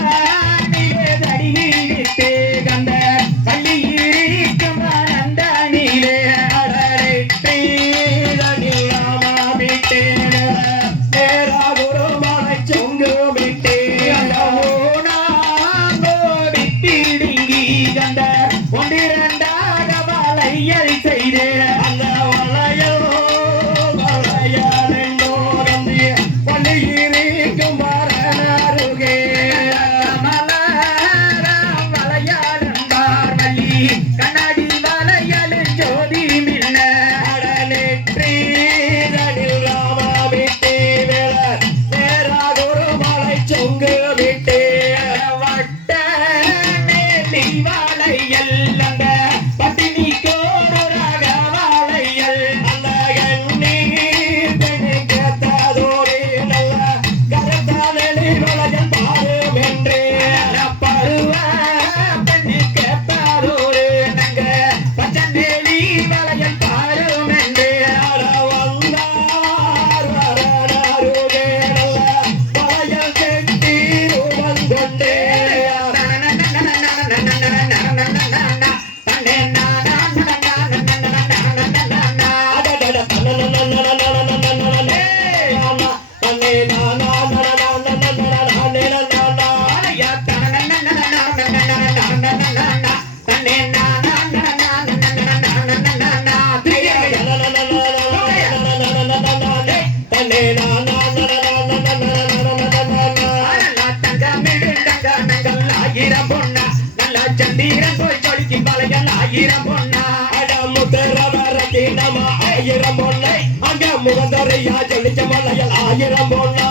Yeah. ஆயிரம் பொண்ணா அட சந்திரன் போய் சொலிக்கும் ஆயிரம் பொண்ணா ஆயிரம் பொண்ணா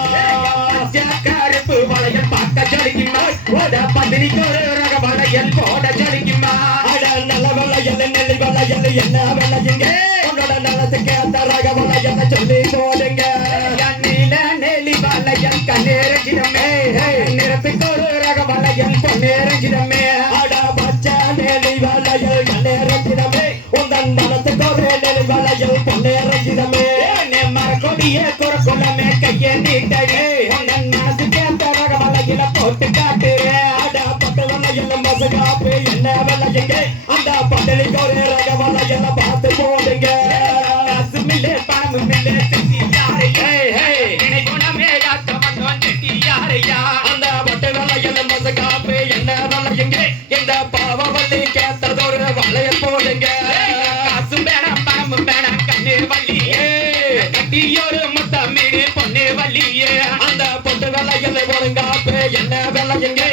கருப்பு வளையல் பார்க்க சொலிக்குமா ஓட பத்திரிக்கை ஒரு ரக வளையல் போட சொலிக்குமா அட நல்ல வளையல் நெல்லி வளையல் என்ன வளையுங்க உன்னோட நலத்துக்கு அந்த ரக வளையல் சொல்லி போடுங்க கண்ணில நெலி வளையல் கண்ணேரஞ்சிடமே நிறத்துக்கு ஒரு ரக வளையல் பொன்னேரஞ்சிடமே அட பச்சை நெல்லி வளையல் நேரத்திடமே உந்தன் நலத்துக்கு ஒரு நெல்லி வளையல் பொன்னேறஞ்சிடமே மரக்கொடிய குறக்குள்ளமே போட்டு காட்டுறே அட மசகாப்பு என்ன அந்த ஒரு பார்த்து போடுங்க. யாரையா? குணமே யாத்த யாரையா? அந்த மசகாப்பு என்ன இந்த பாவவல்லி கேத்ததொரு வளையல் போடுங்க. என்ன வேலை எங்க